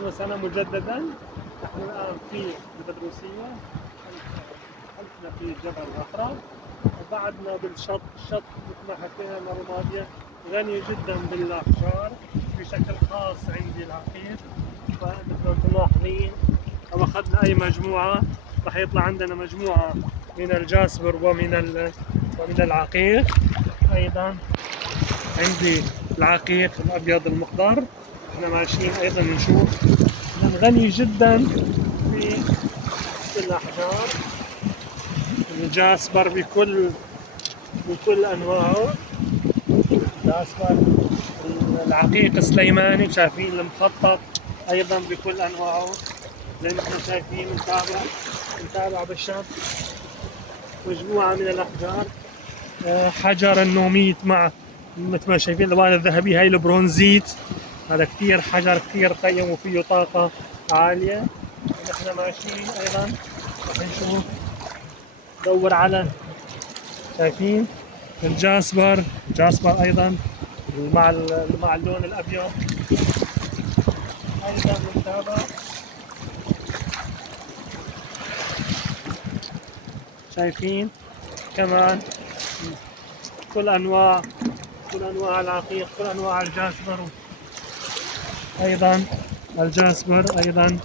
أهلا وسهلا مجددا. نحن الآن في البدروسية، حلفنا في جبل غفرة، وبعدنا بالشط. الشط مثل ما حكينا المرة الماضية غني جدا بالأشجار بشكل خاص عندي العقيق. فمثل ما انتم ملاحظين لو أخذنا أي مجموعة راح يطلع عندنا مجموعة من الجاسبر ومن العقيق. أيضا عندي العقيق الأبيض المخضر. احنا ماشيين أيضا نشوف غني جدا بالأحجار، الجاسبر بكل أنواعه، الجاسبر العقيق السليماني شايفين المخطط أيضا بكل أنواعه زي ما احنا شايفين. نتابع بالشط مجموعة من الأحجار، حجر النوميت مع مثل ما شايفين الألوان الذهبية، هاي البرونزيت، هذا كثير حجر كثير قيم وفيه طاقة عالية. نحن ماشيين أيضا راح نشوف ندور على شايفين الجاسبر أيضا مع اللون الأبيض. أيضا نتابع شايفين كمان كل أنواع العقيق، كل أنواع الجاسبر. أيضا الجاسبر أيضا